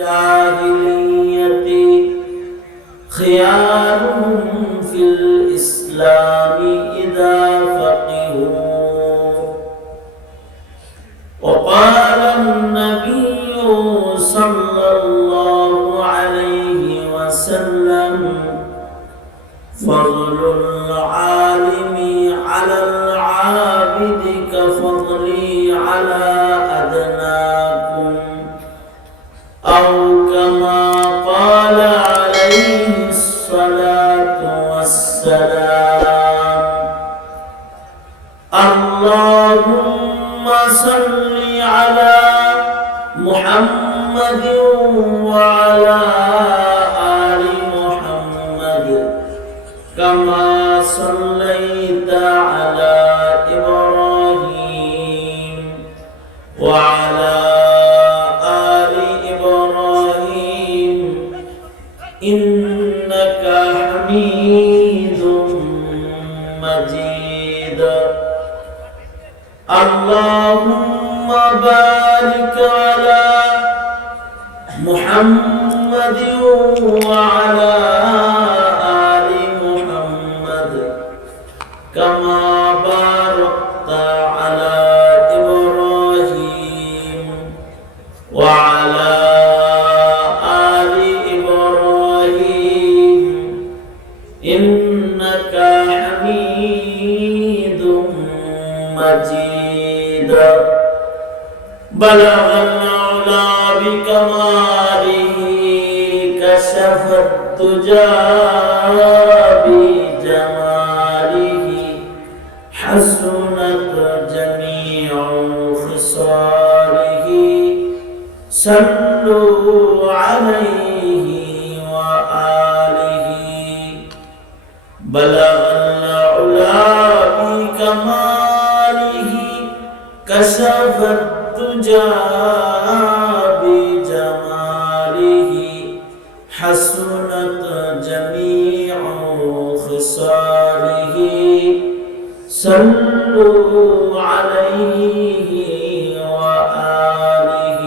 الجاهلية خيارهم في الإسلام إذا فقهوا وقال النبي صلى الله عليه وسلم فضل العالم على العابد كفضلي على أدناكم أو كما قال عليه الصلاة والسلام اللهم صل على محمد وعلى آل محمد كما صليت على إبراهيم وعلى آل إبراهيم إنك حميد مجيد اللهم بارك على محمد وعلى آل محمد كما باركت على إبراهيم وعلى آل إبراهيم إنك حميد مجيد بلغ العلا بكماله كشف الدجى بجماله حسنت جميع خصاله صلوا عليه وآله بلغ العلا بكماله كشف الدجى بجماله حسنت جميع خصاله صلوا عليه وآله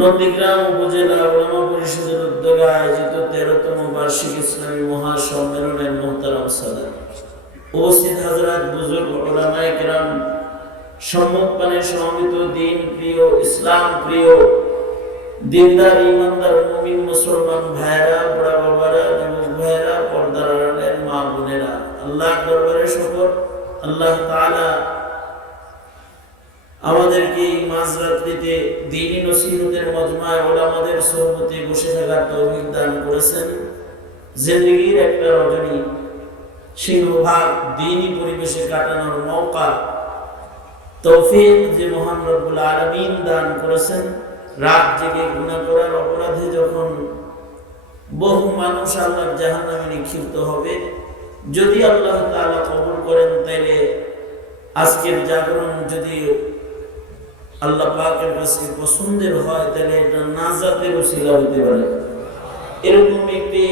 নন্দীগ্রাম উপজেলা উলামা পরিষদের উদ্যোগে আয়োজিত 13তম বার্ষিক ইসলামী মহাসম্মেলনের মুহতারাম সাদাত উপস্থিত হাজরাত বুজুর্গ উলামায়ে কেরাম সম্মুখপানে সমবেত দিন প্রিয় ইসলাম প্রিয় দিনদার ইমানদার মুমিন মুসলমান ভাইরা বড় বাবারা যুবক ভাইরা পর্দার আড়ালের মা বোনেরা আল্লাহর দরবারে শুকর আল্লাহ তাআলা আমাদেরকে মাঝরাত্রিতে দ্বীনি নসিহতের মজমায়ে উলামাদের সোহবতে বসে থাকার তৌফিক দান করেছেন জিন্দেগীর একটা রজনী সিংহভাগ দ্বীনি পরিবেশে কাটানোর মওকা তৌফিক যে মহান রব্বুল আলামিন দান করেছেন রাত জেগে গুনাহ করার অপরাধে যখন বহু মানুষ আল্লাহর জাহান্নামে নিক্ষিপ্ত হবে যদি আল্লাহ তাআলা কবুল করেন তাহলে আজকের জাগরণ যদি আল্লাহ পাকের কাছে পছন্দের হয় তাহলে এটা নাজাতের ওসিলা হতে পারে এরকম একটি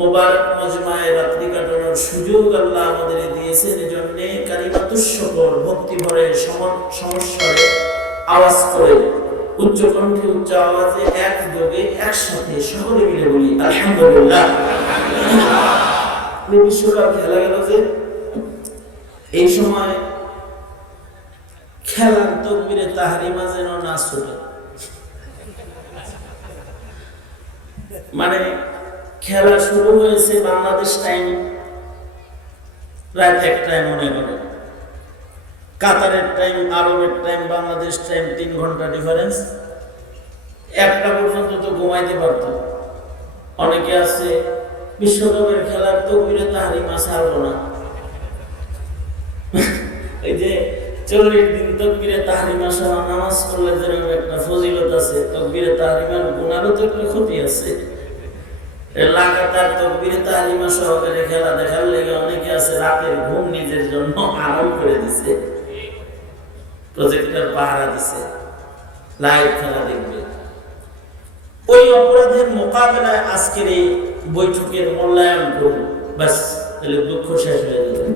মুবারক মজমায়ে রাত্রি কাটানোর সুযোগ আল্লাহ আমাদের দিয়েছেন এজন্য কালিমাতুশ শুকর ভক্তি ভরে সমস্বরে আওয়াজ করে উচ্চ কণ্ঠে উচ্চ আওয়াজে একযোগে একসাথে সকলে মিলে বলি আলহামদুলিল্লাহ বিশ্বকাপ খেলা গেল যে এই সময় খেলার তকবীরে তাহরিমা যেন না ছুটে মানে খেলা শুরু হয়েছে বাংলাদেশ টাইম রাত 1টায় মনে করে কাতারের টাইম আরবের টাইম বাংলাদেশ টাইম 3 ঘন্টা ডিফারেন্স 1টা পর্যন্ত তো ঘুমাইতে পারত অনেকে আছে বিশ্বকাপের খেলার তকবীরে তাহরিমা ছাড়লো না এই যে 40 দিন তাকবীরে তাহরিমা সহ নামাজ পড়লে যেরকম একটা ফজিলত আছে তাকবীরে তাহরিমার গুনাহও তো একটা ক্ষতি আছে লাগাতার তাকবীরে তাহরিমা সহকারে খেলা দেখার লেগে অনেকে আছে রাতের ঘুম নিজের জন্য আরাম করে দিছে প্রজেক্টর পাহারা দিছে লাইভ খেলা দেখবে ওই অপরাধের মোকাবেলায় আজকের এই বৈঠকের মূল্যায়ন করুন বাস তাহলে দুঃখ শেষ হয়ে যাবে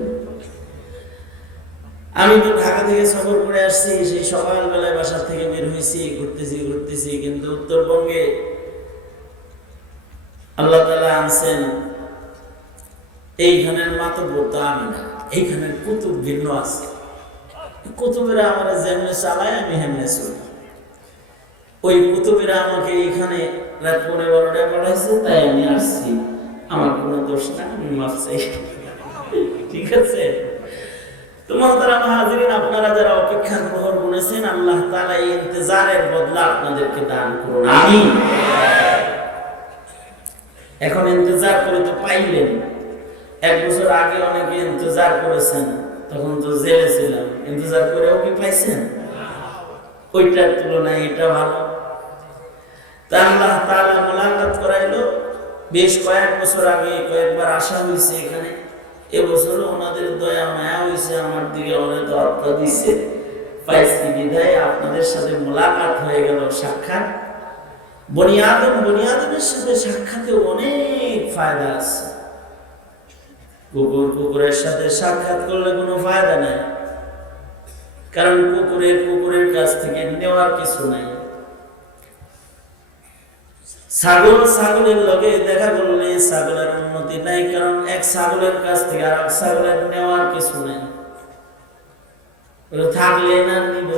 আমি তো ঢাকা থেকে সফর করে আসছি, সেই সকালবেলায় বাসা থেকে বের হয়েছি, ঘুরতেছি, কিন্তু উত্তরবঙ্গে আল্লাহ তাআলা আনছেন। এইখানের মাতব্বর তো আমি না, এইখানের কুতুব ভিন্ন আছে। কুতুবেরা আমার যেমনি চালায় আমি হেমনে চলি। ওই কুতুবেরা আমাকে এখানে রাত 11:30টায় পাঠাইছে, তাই আমি আসছি। আমার কোনো দোষ না, আমি মাফ চাই। ঠিক আছে? তো মুহতারাম হাজিরিন, আপনারা যারা অপেক্ষা গ্রহণ করেছেন, আল্লাহ তাআলা এই ইন্তজারের বদলা আপনাদেরকে দান করুন, আমিন। এখন ইন্তজার করে তো পাইলেন। 1 বছর আগে অনেকে ইন্তজার করেছেন, তখন তো জেলে ছিলাম, ইন্তজার করেও কি পাইছেন? ওইটার তুলনায় এটা ভালো। তা আল্লাহ তাআলা মুলাকাত করাইলো। বেশ কয়েক বছর আগে কয়েকবার আসা হয়েছে এখানে। এবছর ওনাদের দয়া মায়া হয়েছে আমার দিকে, অনেক দরকার দিচ্ছে, পাইছি বিধায় আপনাদের সাথে মুলাকাত হয়ে গেল, সাক্ষাৎ। বনিয়াদমের সাথে সাক্ষাতে অনেক ফায়দা আছে। কুকুরের সাথে সাক্ষাৎ করলে কোনো ফায়দা নাই, কারণ কুকুরের কাছ থেকে নেওয়ার কিছু নাই। ছাগলের লগে দেখা করলে ছাগলের উন্নতি নাই, কারণ এক ছাগলের কাছ থেকে আর এক ছাগলের নেওয়ার কিছু নাই। থাকলে না নিব,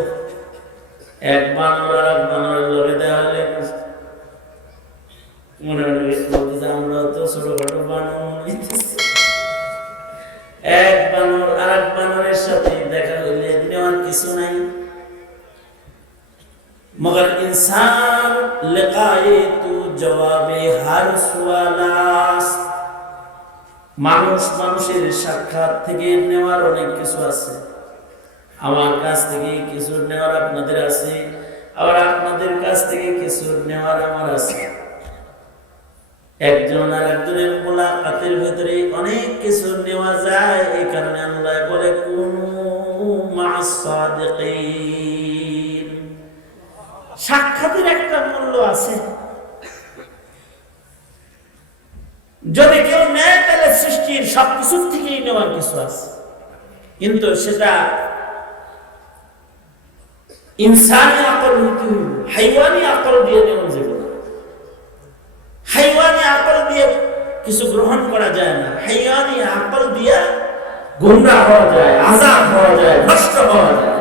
এক বানর আর এক বানরের লগে দেখা হলে মনে হয় আমরা তো ছোটখাটো বানর মনে হইতেছে। এক বানর আর এক বানরের সাথে দেখা হইলে নেওয়ার কিছু নাই। মগর ইনসান লিকায়ে তু জবাবে হার সুয়ালাস, মানুষের সাক্ষাৎ থেকে নেওয়ার অনেক কিছু আছে। আমার কাছ থেকে কিছু নেওয়ার আপনাদের আছে, আবার আপনাদের কাছ থেকে কিছু নেওয়ার আমার আছে। একজন আর একজনের মুলাকাতের ভিতরে অনেক কিছু নেওয়া যায়। এই কারণে আল্লাহ বলে কুনু মা'আস সাদিকিন, সাক্ষাতের একটা মূল্য আছে। যদি কেউ নেয় তাহলে সৃষ্টির সবকিছুর থেকেই নেওয়ার কিছু আছে, কিন্তু সেটা ইনসানি আকল হইতে হইবে, হাইওয়ানি আকল দিয়ে নেওয়া যাবে না। হাইওয়ানি আকল দিয়ে কিছু গ্রহণ করা যায় না। হাইওয়ানি আকল দিয়ে গুমরাহ হওয়া যায়, আযাব হওয়া যায়, নষ্ট হওয়া যায়।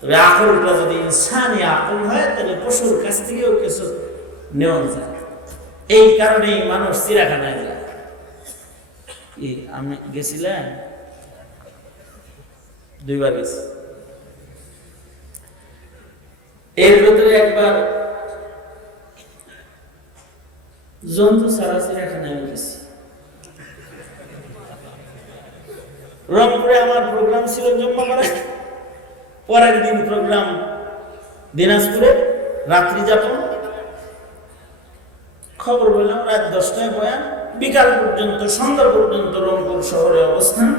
তবে আকলটা যদি ইনসানি আকল হয়, তাহলে পশুর কাছ থেকেও কিছু নেওয়া যায়। এই কারণেই মানুষ চিড়িয়াখানায় যায়। আমি গেছিলাম 2 বার গেছি। এর ভিতরে একবার জন্তু ছাড়া চিড়িয়াখানায় গেছি। রংপুরে আমার প্রোগ্রাম ছিল জম্মা করে, পরের দিন প্রোগ্রাম দিনাজপুরে, রাত্রি যাপন। খবর বললাম রাত 10টায় বয়ান, বিকাল পর্যন্ত, সন্ধ্যা পর্যন্ত রংপুর শহরে অবস্থান।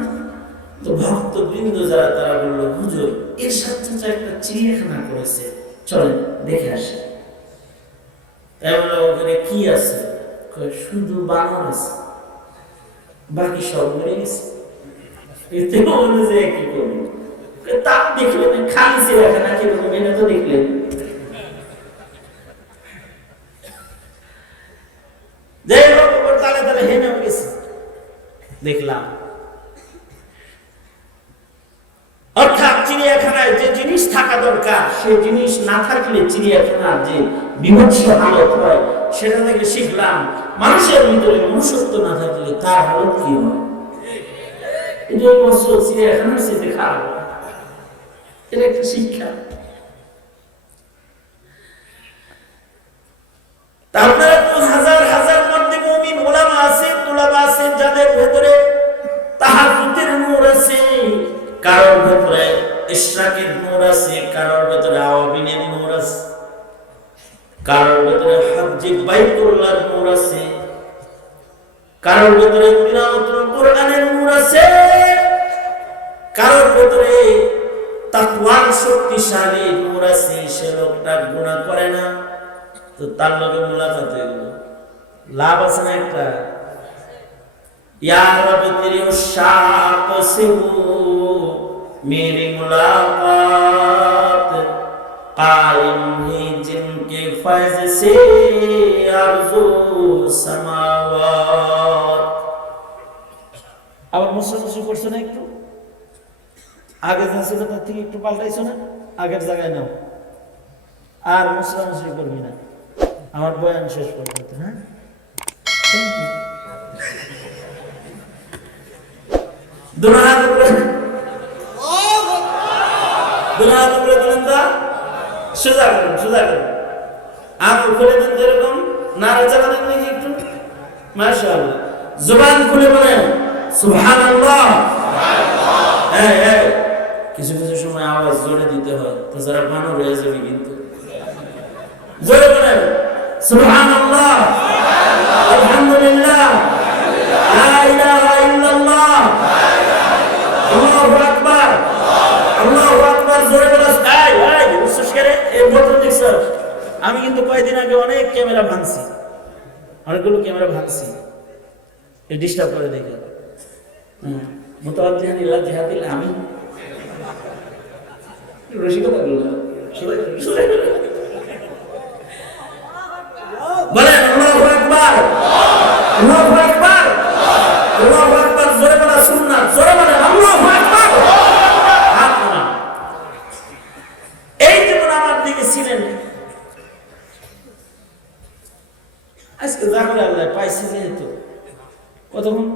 তো ভক্তবৃন্দ যারা, তারা বললো হুজুর এর সাথে একটা চিড়িয়াখানা করেছে, চলেন দেখে আসি। তাই বললো ওখানে কি আছে? শুধু বানর আছে, বাকি সব মরে গেছে। এতে বললো যে কি করবো, তা দেখলেন খালি চিড়িয়াখানা কিরকম, এটা তো দেখলেন। তালে হেনে গেছে, দেখলাম। অর্থাৎ চিড়িয়াখানায় যে জিনিস থাকা দরকার, সেই জিনিস না থাকলে চিড়িয়াখানার যে বিভৎস হালত হয়, সেটা থেকে শিখলাম মানুষের ভিতরে মনুষ্যত্ব না থাকলে তার হালত কি হয়। এটা চিড়িয়াখানার সাথে খারাপ, এটা একটা শিক্ষা। আপনারা তো হাজার হাজার মধ্যে মুমিন ওলামা আছে, তুলাবা আছে, যাদের ভেতরে তাহাজ্জুদের নূর আছে, কারোর ভেতরে ইশরাকের নূর আছে, কারোর ভেতরে আওয়াবিনের নূর আছে, কারোর ভেতরে হজ্জে বাইতুল্লাহর নূর আছে, কারোর ভেতরে তিলাওয়াতুল কোরআনের নূর আছে, কারোর ভেতরে তাকওয়ার শক্তিশালী নূর আছে। সে লোকটা গুনাহ করে না, তো তার লগে মুলাকাত হয়ে গেল, লাভ আছে না একটা? या रब तेरी उशाक से हो मेरी मुलाकात, कायम है जिनके फैज़ से अर्ज़ो समावात। আবার মুসলমান করছো না একটু আগে যা ছিল তার থেকে একটু পাল্টাইছো না, আগের জায়গায় নাও আর মুসলমান করবি না আমার বয়ান শেষ পর্যন্ত। হ্যাঁ দুনাহাত উপরে দিলেন তা সোজা করেন, সোজা করেন, আঙুল খুলে দেন যেরকম, নাড়া চাড়া দেন নাকি একটু, মাশাআল্লাহ। জবান খুলে বলেন সুবহানাল্লাহ। কিছু কিছু সময় আওয়াজ জোরে দিতে হয়, তাছাড়া বানর হয়ে যাবে কিন্তু। জোরে বলেন সুবহানাল্লাহ, আলহামদুলিল্লাহ, লা ইলাহা ইল্লাল্লাহ, আল্লাহু আকবার, আল্লাহু আকবার। জোরে বলেন। বিশেষ করে এই বোতল দেখছ, আমি কিন্তু কয়েকদিন আগে অনেক ক্যামেরা ভাঙছি, অনেকগুলো ক্যামেরা ভাঙছি, এই ডিস্টার্ব করে দেখে মুতাওয়াজ্জিহানিল্লাহ জিহাদিল আমি রসিকতা করলাম। বলেন আল্লাহু আকবার, আল্লাহু আকবার, আল্লাহু আকবার। জোরে বলা সুন্নাত, জোরে বলেন আল্লাহু আকবার। এই যেমন আমার দিকে ছিলেন, আজকে যা করে আল্লাহ পাইছি যেহেতু কতক্ষণ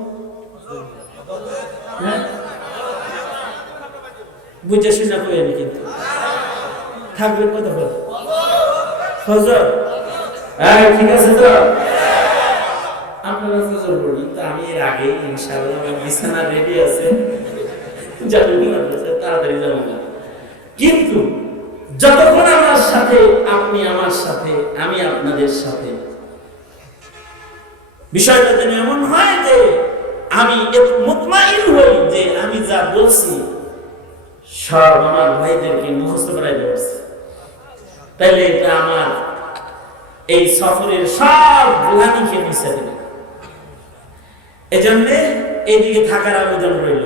বুঝে শুনে করেন, কিন্তু থাকবেন কতক্ষণ ফজর। ঠিক আছে তো আপনারা ফজর পড়ি, তো আমি এর আগে ইনশাআল্লাহ বিছানা রেডি আছে, যাবেন তাড়াতাড়ি যাবো না। কিন্তু যতক্ষণ আমার সাথে, আপনি আমার সাথে, আমি আপনাদের সাথে, বিষয়টা যেন এমন হয় যে আমি মুতমাইন হই যে আমি যা বলছি সব আমার ভাইদেরকে মুখস্থ করাই দিয়েছি, তাইলে এটা আমার এই সফরের সব গ্লানিকে মিশে দেবে। এজন্য এইদিকে থাকার আবেদন রইল।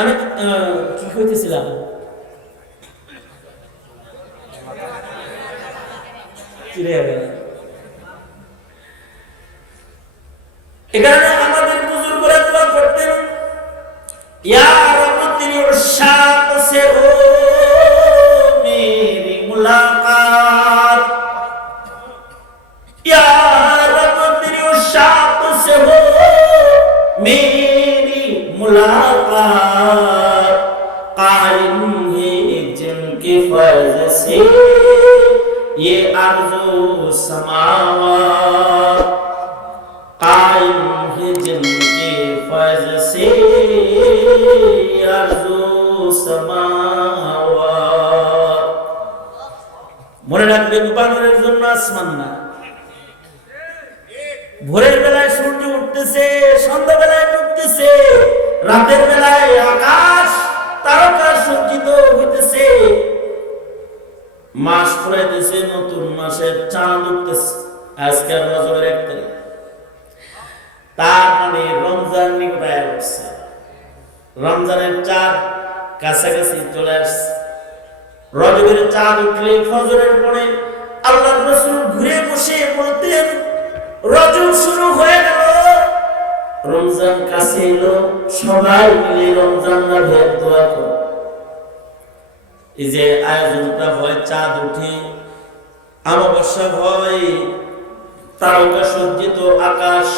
আমি কি হইতেছিলাম, এখানে আমাদের বুজুর্গরা দোয়া করতেন, ইয়া রব তেরি উশাক সে হো মেরি মুলাকাত, ইয়া রব তেরি উশাক সে হো মেরি मुलाकात, कायम है जिनके फैज़ से ये अर्ज़ो समावात, कायम है जिनके फैज़ से अर्ज़ो समावात। মনে রাখবেন বানরের জন্য আসমান না, ভোরের বেলায় সূর্য উঠতেছে, সন্ধ্যাবেলায় ডুবতেছে, রাতের বেলায় আকাশ তারকা সজ্জিত হইতেছে, মাস ফুরাইতেছে, নতুন মাসের চাঁদ উঠতেছে। আজকে রজবের 1 তারিখ, তার মানে রমজান নিকটায় আসছে, রমজানের চাঁদ কাছাকাছি চলে আসছে। রজবের চাঁদ উঠলে ফজরের পরে আল্লাহর রাসূল ঘুরে বসে বলতেন, রজব শুরু হয়ে গেল, রমজান কাছে এলো, সবাই মিলে রমজান মাসের দোয়া করো। এই যে আয়োজনটা হয়, চাঁদ উঠে, অমাবস্যা হয়, তারকা সজ্জিত আকাশ,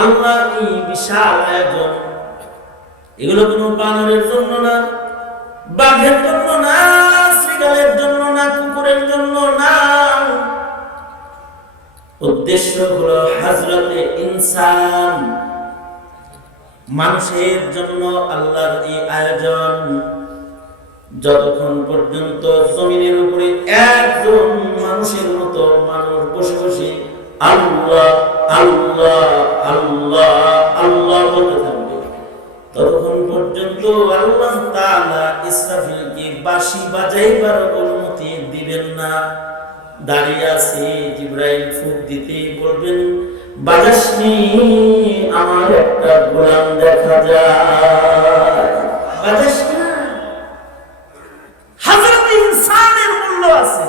আল্লাহর এই বিশাল আয়োজন, এগুলো কোনো বানরের জন্য না, বাঘের জন্য না, শ্রীগালের জন্য না, কুকুরের জন্য না। উদ্দেশ্য হলো হযরতে ইনসান, মানুষের জন্য আল্লাহর এই আয়োজন। যতক্ষণ পর্যন্ত জমিনের উপরে একজন মানুষের মতো মানুষ বসে বসে আল্লাহ আল্লাহ আল্লাহ আল্লাহ বলতে থাকবে, ততক্ষণ পর্যন্ত আল্লাহ তাআলা ইসরাফিলকে বাঁশি বাজাইবার অনুমতি দিবেন না। দাঁড়িয়ে আছি, জিবরাইল ফুঁক দিতে বলবেন বাজাসনি, আমার একটা গোলাম দেখা যায়, বাজাস না। হযরত ইনসানের মূল্য আছে।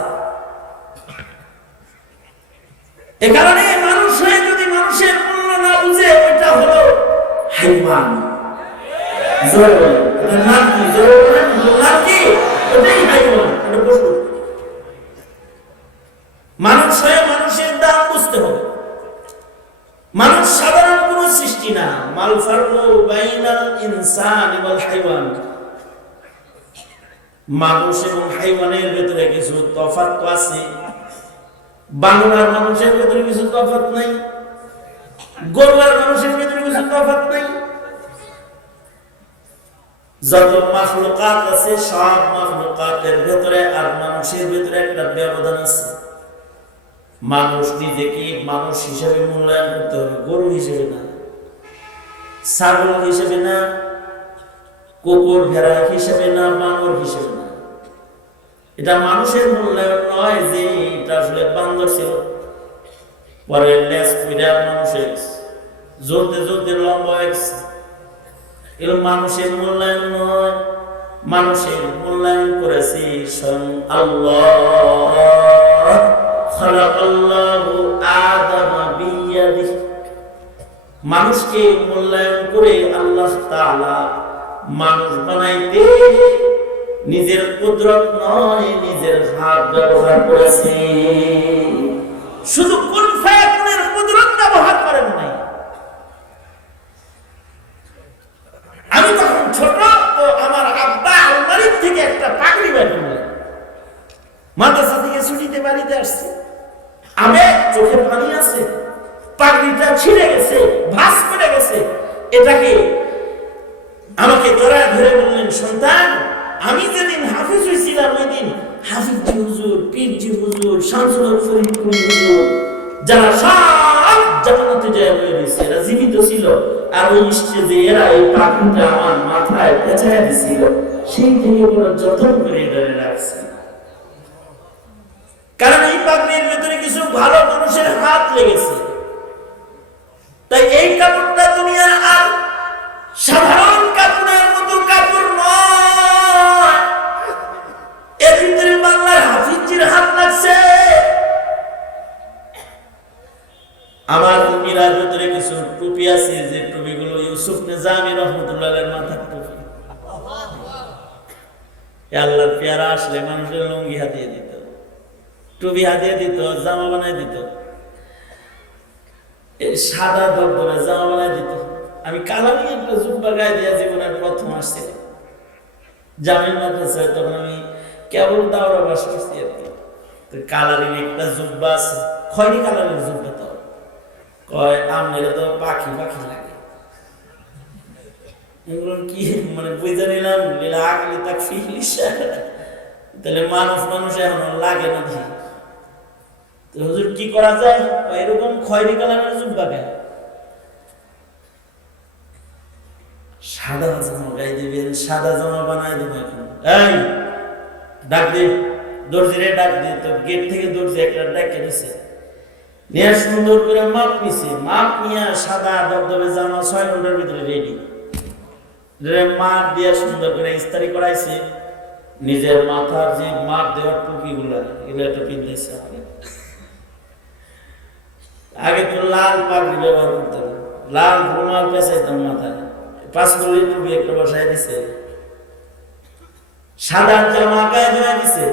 এ কারণে মানুষ হয়ে যদি মানুষের মূল্য না বুঝে, ওইটা হলো হাইওয়ান। জোরে বলেন, এটার নাম কি? জোরে বলেন, নাম কি? ওটাই হাইওয়ান, এটা পশু। মানুষ হয়ে মানুষের দাম বুঝতে হবে। মানুষ সাধারণ কোন সৃষ্টি না। মাল ফারকু বাইনাল ইনসানি ওয়াল হাইওয়ান, মানুষ এবং হাইওয়ানের ভিতরে কিছু তফাৎ তো আছে। বাংলার মানুষের ভিতরে কিছু তফাৎ নাই, গরুয়ার মানুষের ভিতরে কিছু তফাৎ নাই। যত মাখলুকাত আছে সব মাখলুকাতের ভিতরে আর মানুষের ভিতরে একটা ব্যবধান আছে। মানুষ নিজেকে মানুষ হিসেবে মূল্যায়ন করতে হবে, গরু হিসেবে না, ছাগল হিসেবে না, কুকুর ভেড়া হিসেবে না, বানর হিসেবে না। এটা মানুষের মূল্যায়ন নয় যে এটা আসলে বান্দর ছিল, পরে লেজ পিড়া মানুষের জ্বলতে জ্বলতে লম্বা হয়ে গেছে। এগুলো মানুষের মূল্যায়ন নয়। মানুষের মূল্যায়ন করেছি স্বয়ং আল্লাহ। খালাকাল্লাহু আদামা বিয়াদিহি, মানুষকে মূল্যায়ন করে আল্লাহ তাআলা মানুষ বানাইতে নিজের কুদরত নয়, নিজের হাত ব্যবহার করেছে। শুধু কুন ফায়াকুনের কুদরত ব্যবহার করেন নাই। আমি তখন ছোট, তো আমার আব্বা আলমারির থেকে একটা পাগড়ি বের করলেন। মাদ্রাসা থেকে ছুটিতে বাড়িতে আসছে, আমি চোখে পানি আছে, পাগড়িটা ছিঁড়ে গেছে, ভাঁজ করে গেছে। এটাকে আমাকে জড়ায় ধরে বললেন, সন্তান, আমি যেদিন হাফিজ হয়েছিলাম ওই দিন হাফিজজি হুজুর, পীরজি হুজুর, শামসুল হক ফরিদপুর হুজুর, যারা সব জান্নাতে যায় হয়ে গেছে, এরা জীবিত ছিল। আর ওই স্টেজে এরা এই পাগড়িটা আমার মাথায় পেঁচায় দিছিল, সেই থেকে ওরা যত্ন করে ধরে রাখছে। কারণ এই পাগড়ির ভেতরে কিছু ভালো মানুষের হাত লেগেছে। তাই এই কাপড়টা দুনিয়ার আর সাধারণ কাপড়ের মতো কাপড় নয়, এর ভিতরে বাংলার হাফিজজির হাত লাগছে। আমার টুপির ভিতরে কিছু টুপি আছে, যে টুপিগুলো ইউসুফ নিজামী রহমতুল্লাহের মাথার টুপি। আল্লাহর পেয়ারা আসলে মানুষের লুঙ্গি হাতিয়ে দিত, টুপি হাতিয়ে দিত, জামা বানাই দিত, সাদা দরদরে জামা বানাই দিত। আমি কালামি একটা জুব্বা গায়ে দিয়ে জীবনের প্রথম আসছে জামিল মাদ্রাসায়, তখন আমি কেবল দাওরা বাস করছি আর কি। তো কালারিং একটা জুব্বা আছে, খয়রি কালারের জুব্বা। তো কয় আমনের তো পাখি পাখি লাগে। এগুলো কি মানে বুঝে নিলাম, আকলি তাক ফিলিশা, তাহলে মানুষ মানুষ এখন লাগে না। তো হুজুর কি করা যায়? এরকম খয়রি কালারের জুব্বা গায়ে সাদা জামা গায়ে দিবেন, সাদা জামা বানায় দেবো। এখন এই ডাক দে, দর্জিরে ডাক দে। তো গেট থেকে দর্জি একটা ডাকে দিছে, নিয়ে সুন্দর করে মাপ নিছে। মাপ নিয়ে সাদা দবদবে জামা 6 ঘন্টার ভিতরে রেডি। মাপ দিয়ে সুন্দর করে ইস্তারি করাইছে। নিজের মাথার যে মাপ দেওয়ার টুপিগুলো, এগুলো একটা পিনতেছে। আগে তো লাল পাগড়ি ব্যবহার করতাম, লাল রুমাল পেঁচাইতাম মাথায়, 5 কলি টুপি একটা বসাই দিছে, সাদা জামা গায়ে ধরে দিছে,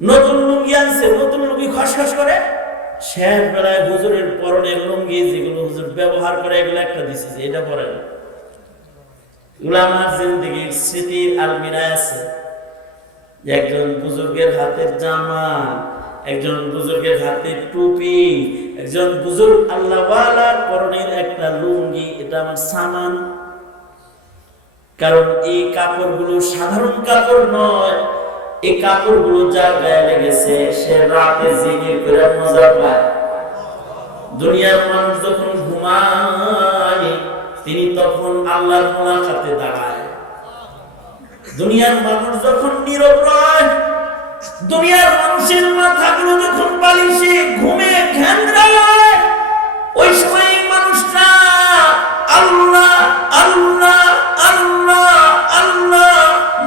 নতুন লুঙ্গি আনছে, নতুন লুঙ্গি খসখস করে। শেষ বেলায় হুজুরের পরনের লুঙ্গি যেগুলো হুজুর ব্যবহার করে, এগুলো একটা দিছে, এটা পরেন। এগুলো আমার জিন্দেগির স্মৃতির আলমিরায় আছে। একজন বুজুর্গের হাতের জামা, একজন বুজুর্গের হাতের টুপি, একজন বুজুর্গ আল্লাহওয়ালার পরনের একটা লুঙ্গি, এটা আমার সামান। কারণ এই কাপড়গুলো সাধারণ কাপড় নয়। এই কাপড়গুলো যার গায়ে লেগেছে সে রাতে জিকির করে মজা পায়। দুনিয়ার মানুষ যখন ঘুমায় তিনি তখন আল্লাহর মুলাকাতে দাঁড়ায়। দুনিয়ার মানুষ যখন নীরব রয় দুনিয়ার মানুষের মাথাগুলো যখন বালিশে ঘুমে ঘ্যাংরায়, ওই সময় মানুষরা আল্লাহ আল্লাহ আল্লাহ আল্লাহ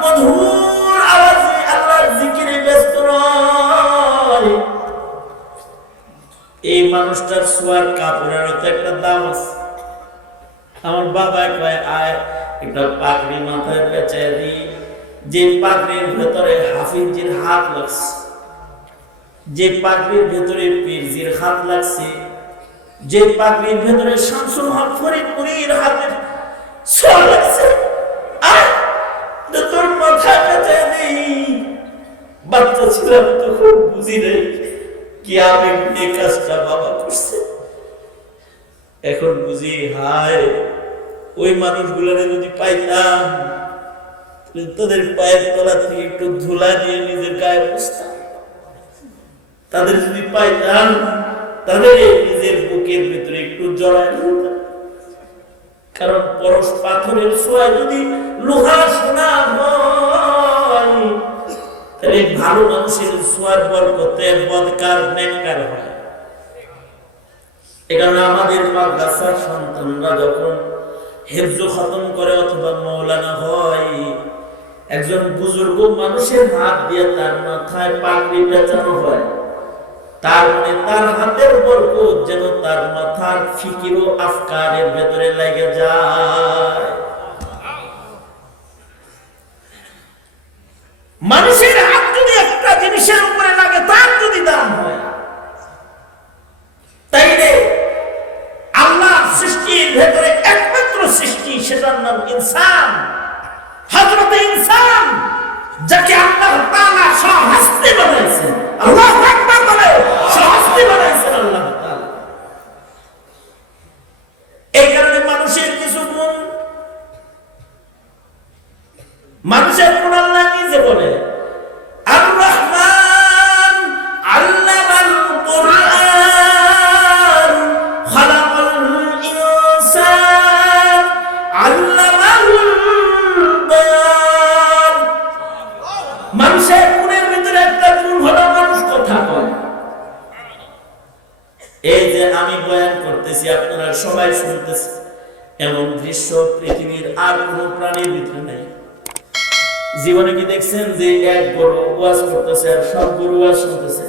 মধুর আওয়াজে আল্লাহর জিকিরে ব্যস্ত রয়। এই মানুষটার সোয়ার কাপড়ের তো একটা দাম আছে। আমার বাবা কয়, আয় একটা পাগড়ি মাথায় পেঁচায় দিই। যে পাগড়ির ভেতরে হাফিজির হাত লাগছে, যে পাগড়ির ভেতরে পীরজির হাত লাগছে, যে পাগড়ির ভেতরে শামসুল হক ফরিদপুরীর হাতের ছোঁয়া লাগছে, তোর মাথা পেঁচায় দিই। বাচ্চা ছিলাম তো খুব বুঝি নাই কি আবেগ নিয়ে কাজটা বাবা করছে। এখন বুঝি, হায় ওই মানুষগুলোরে যদি পাইতাম, তাদের পায়ের তলা থেকে একটু ধুলা দিয়ে নিজের গায়ে বসতাম। তাদের যদি পাইতাম, তাদের নিজের বুকের ভিতরে একটু জড়ায় দিতাম। কারণ পরশ পাথরের ছোঁয়ায় যদি লোহা সোনা হয়, তাহলে ভালো মানুষের ছোঁয়ার বরকতে বদকার নেককার হয়। এ কারণে আমাদের মাদ্রাসার সন্তানরা যখন হিফজ খতম করে অথবা মাওলানা হয়, একজন বুজুর্গ মানুষের হাত দিয়ে তার মাথায় পাগড়ি পেঁচানো হয়, তার মানে তার হাতের বরকত যেন তার মাথার ফিকির ও আফকারের ভেতরে লেগে যায়। মানুষের হাত যদি একটা জিনিসের উপরে লাগে, তার যদি দাম হয়, তাইলে আল্লাহ সৃষ্টির ভেতরে একমাত্র সৃষ্টি, সেটার নাম ইনসান। হযরত ইনসান, যাকে আল্লাহ তাআলা স্বহস্তে বানাইছেন। আল্লাহু আকবার বলে, স্বহস্তে বানাইছেন আল্লাহ তাআলা। এই কারণে মানুষের কিছু গুণ, মানুষের গুণ আল্লাহ নিজে বলে, আর রহমান আল্লামাল কুরআন খালাকাল ইনসান আল্লামাল বায়ান। মানুষের গুণের ভিতরে একটা গুণ হলো মানুষ কথা বলে। এই যে আমি বয়ান করতেছি, আপনারা সবাই শুনতেছেন, এমন দৃশ্য পৃথিবীর আর কোন প্রাণীর ভিতরে নাই। জীবনে কি দেখছেন যে এক গরু ওয়াজ করতেছে আর সব গরু ওয়াজ শুনতেছে?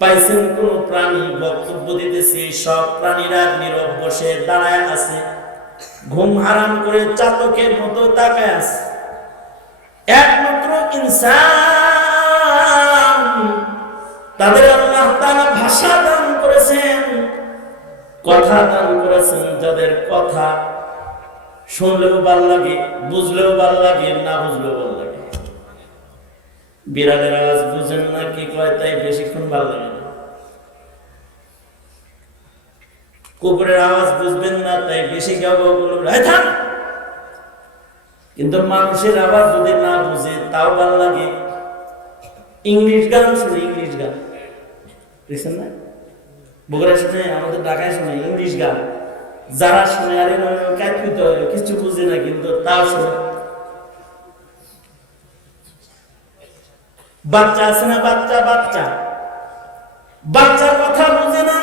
পাইছেন কোন প্রাণী বক্তব্য দিতেছে, সব প্রাণীরা নীরব বসে দাঁড়ায় আছে, ঘুম হারাম করে চাতকের মতো তাকায় আছে? একমাত্র ইনসান, তাদের আল্লাহ তাআলা ভাষা দান করেছেন, কথা দান করেছেন, যাদের কথা শুনলেও ভালো লাগে, বুঝলেও ভালো লাগে, না বুঝলেও ভালো লাগে। বিড়ালের আওয়াজ বুঝেন না কি কয়, তাই বেশিক্ষণ ভালো লাগে না। কুকুরের আওয়াজ বুঝবেন না, তাই বেশি গাও গাও করবেন। কিন্তু মানুষের আওয়াজ যদি না বুঝে, তাও ভালো লাগে। ইংলিশ গান শুনে, ইংলিশ গান দেখছেন না? বগুড়া শুনে, আমাদের ঢাকায় শুনে ইংলিশ গান। যারা শুনে আরে কিছু বুঝে না, কিন্তু তাও শুনে। বাচ্চা আছে না, বাচ্চা বাচ্চা বাচ্চার কথা বুঝে না,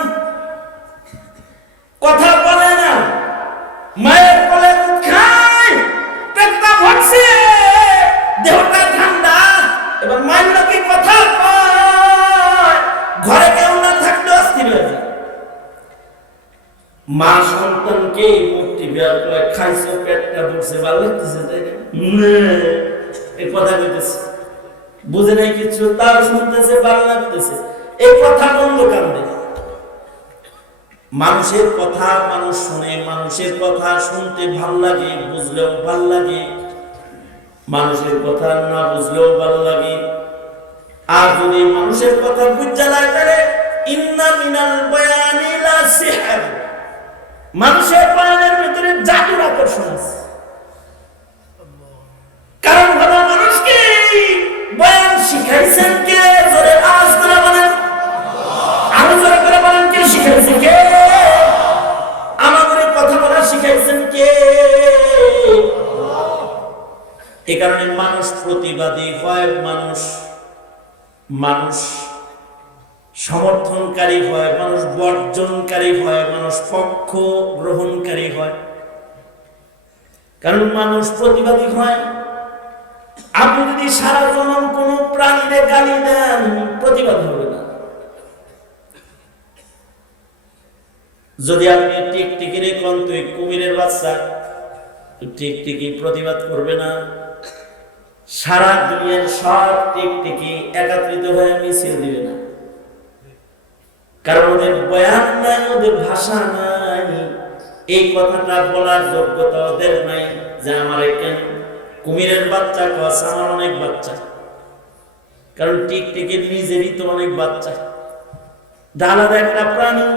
কথা বলে না, মায়ের কোলে দুধ খায়, পেটটা ভরছে, দেহটা ঠান্ডা, এবার মায়ের লোকে কথা কয়, ঘরে কেউ না থাকলে অস্থির হয়ে যায়। মা সন্তানকে মুক্তি বের করে খাইছে, পেটটা ভরছে, ভালো লাগতেছে, তাই না? এই কথা বলতেছে, বুঝে নাই কিছু, তার শুনতেছে, ভালো লাগতেছে, এই কথা বন্ধ কান্দে। মানুষের কথা মানুষ শুনে, মানুষের কথা শুনতে ভাল লাগে, বুঝলেও ভাল লাগে, মানুষের কথা না বুঝলেও ভাল লাগে। আর যদি মানুষের কথা বুঝা যায়, তাহলে ইন্না মিনাল বায়ানি লা সিহর, মানুষের বয়ানের ভিতরে জাদুর আকর্ষণ আছে। কারণ হলো মানুষকে বয়ান শিখাইছেন কে? জোরে আওয়াজ করে বলেন, আরো জোরে করে বলেন, কে শিখাইছে? কে আমাদের কথা বলা শিখাইছেন? কে? এই কারণে মানুষ প্রতিবাদী হয়, মানুষ মানুষ সমর্থনকারী হয়, মানুষ বর্জনকারী হয়, মানুষ পক্ষ গ্রহণকারী হয়, কারণ মানুষ প্রতিবাদী হয়। আপনি যদি সারা জীবন কোন প্রাণীদের গালি দেন, প্রতিবাদ হবে না। যদি আপনি টিকটিকির কোন তুই কুমিরের বাচ্চা, টিকটিকি প্রতিবাদ করবে না। সারা দুনিয়ার সব টিকটিকি একত্রিত হয়ে মিছিল দিবে না, কারণ ওদের বয়ান নাই, ওদের ভাষা নাই, এই কথাটা বলার যোগ্যতা ওদের নাই যে আমার কেন কুমিরের বাচ্চা কস, আমার অনেক বাচ্চা। কারণ টিকটিকির নিজেরই তো অনেক বাচ্চা, আলাদা একটা প্রাণী,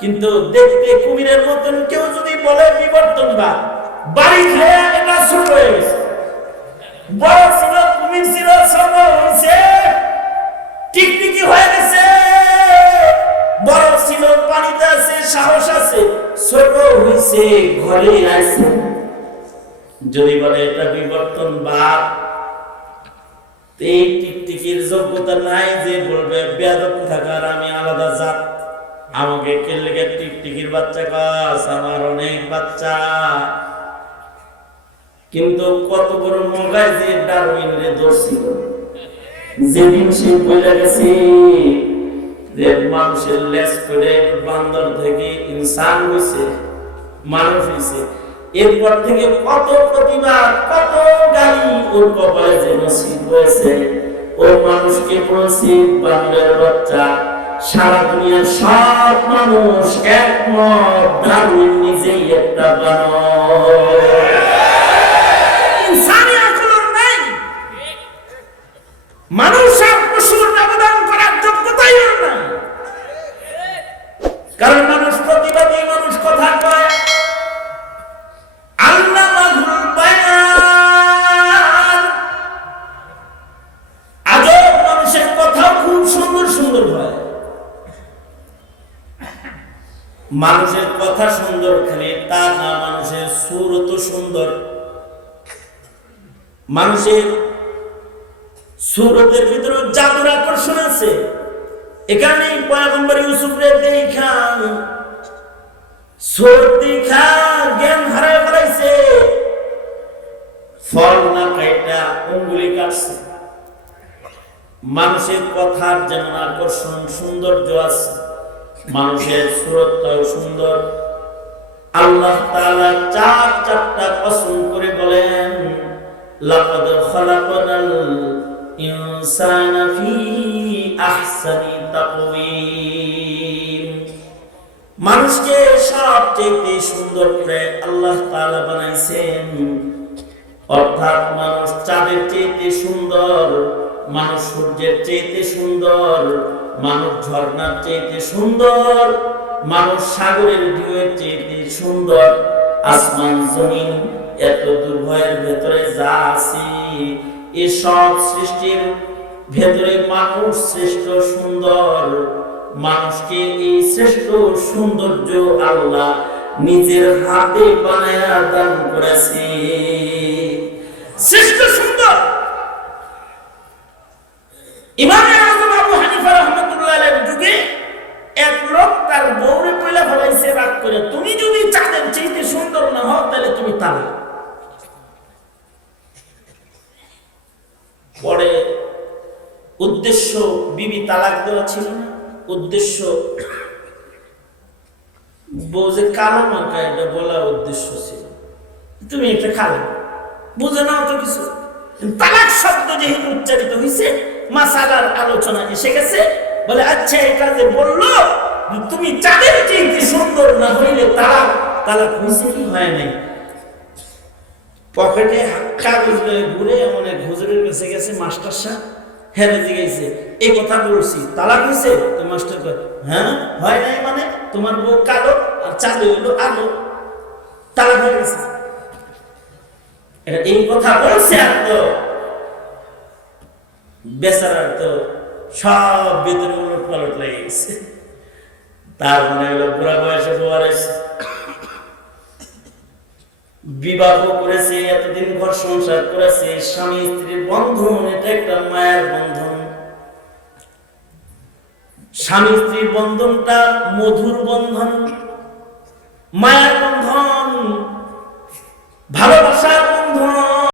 কিন্তু দেখতে কুমিরের মতন। কেউ যদি বলে বিবর্তন বা বাড়ি খায়া এটা ছোট হয়ে গেছে, বড় ছিল কুমির ছিল ছোট হয়েছে, টিকটিকি হয়ে গেছে, বড় ছিল পানিতে আছে, সাহস আছে, ছোট হয়েছে ঘরে আছে। যদি বলে এটা বিবর্তন বা, এই টিকটিকির যোগ্যতা নাই যে বলবে বেয়াদব থাকার আমি আলাদা জাত, আমাকে কেলে টিকটিকির বাচ্চা কাজ, আমার অনেক বাচ্চা। কিন্তু কত বড় মগায় যে ডারউইনের ধরছিল, যেদিন সে বলে গেছে যে মানুষের লেজ করে বান্দর থেকে ইনসান হয়েছে, মানুষ হয়েছে, এরপর থেকে কত প্রতিবাদ, কত গালি ওর কপালে যে নসিব হয়েছে। ও মানুষকে বলছি বান্দরের বাচ্চা। সারা দুনিয়ার সব মানুষ একমত, ডারউইন নিজেই একটা বানর। ইনসানি আকল নাই, মানুষ আর পশুর ব্যবধান করার যোগ্যতাই ওর নাই। কারণ মানুষ প্রতিবাদী, মানুষ কথা কয়। আল্লামাহুল বায়ান, আজব মানুষের কথা খুব সুন্দর সুন্দর হয়। মানুষের কথা সুন্দর খালি তা না, মানুষের সুরত সুন্দর। মানুষের সুরতের ভিতরে জাদুর আকর্ষণ আছে। এখানে পয়গম্বর ইউসুফের দেখা সুরত দেখা জ্ঞান হারায় ফেলাইছে, ফল না কাইটা অঙ্গুলি কাটছে। মানুষের কথার যেমন আকর্ষণ সৌন্দর্য আছে, মানুষের সুরতটাও সুন্দর। আল্লাহ তাআলা চারটা কসম করে বলেন, লাকাদ খালাকনাল ইনসানা ফি আহসানি তাকওয়িম। মানুষকে সবচেয়ে সুন্দর করে আল্লাহ তাআলা বানাইছেন। অর্থাৎ মানুষ চাঁদের চেয়ে সুন্দর, মানুষ সূর্যের চেয়ে সুন্দর, মানুষ ঝর্ণার চেয়ে সুন্দর, মানুষ সাগরের ঢেউয়ের চেয়ে সুন্দর। আসমান জমিন এত দুর্ভয়ের ভেতরে যা আছে, এসব সৃষ্টির ভেতরে মানুষ শ্রেষ্ঠ সুন্দর। মানুষকে এই শ্রেষ্ঠ সৌন্দর্য আল্লাহ নিজের হাতে বানায়া দান করেছে, শ্রেষ্ঠ সুন্দর। ইমাম আযম আবু হানিফা রাহমাতুল্লাহ আলাইহির যুগে এক লোক তার বউরে কইলা ফলাইছে রাগ করে, তুমি যদি চাঁদের চেয়ে সুন্দর না হও তাহলে তুমি তালাক। পরে উদ্দেশ্য বিবি তালাক দেওয়া ছিল না, উদ্দেশ্য বউ যে কালো মার্কা এটা বলা উদ্দেশ্য ছিল। তুমি এটা কালো বুঝে নাও তো কিছু। তালাক শব্দ যেহেতু উচ্চারিত হয়েছে, মাসালার আলোচনা এসে গেছে, বলে আচ্ছা এটা যে বললো তুমি চাঁদের চেয়ে সুন্দর না হইলে তালাক, তালাক হয়েছে কি হয় নাই? পকেটে কাগজ ঘুরে এমন এক হুজুরের কাছে গেছে, মাস্টার সাহেব হেরে জিজ্ঞেসে এই কথা বলছি তালাক হয়েছে? তো মাস্টার কয় হ্যাঁ হয় নাই, মানে তোমার বউ কালো আর চাঁদে হইলো আলো, তালাক হয়ে গেছে। এই কথা বলছে আর তো বেচারার তো সব বেতন উলট পালট লেগে গেছে। তার মানে হলো বুড়া বয়সে বউয়ার বিবাহ করেছে, এতদিন ঘর সংসার করেছে, স্বামী স্ত্রীর বন্ধন এটা একটা মায়ের বন্ধন। স্বামী স্ত্রীর বন্ধনটা মধুর বন্ধন, মায়ার বন্ধন, ভালোবাসার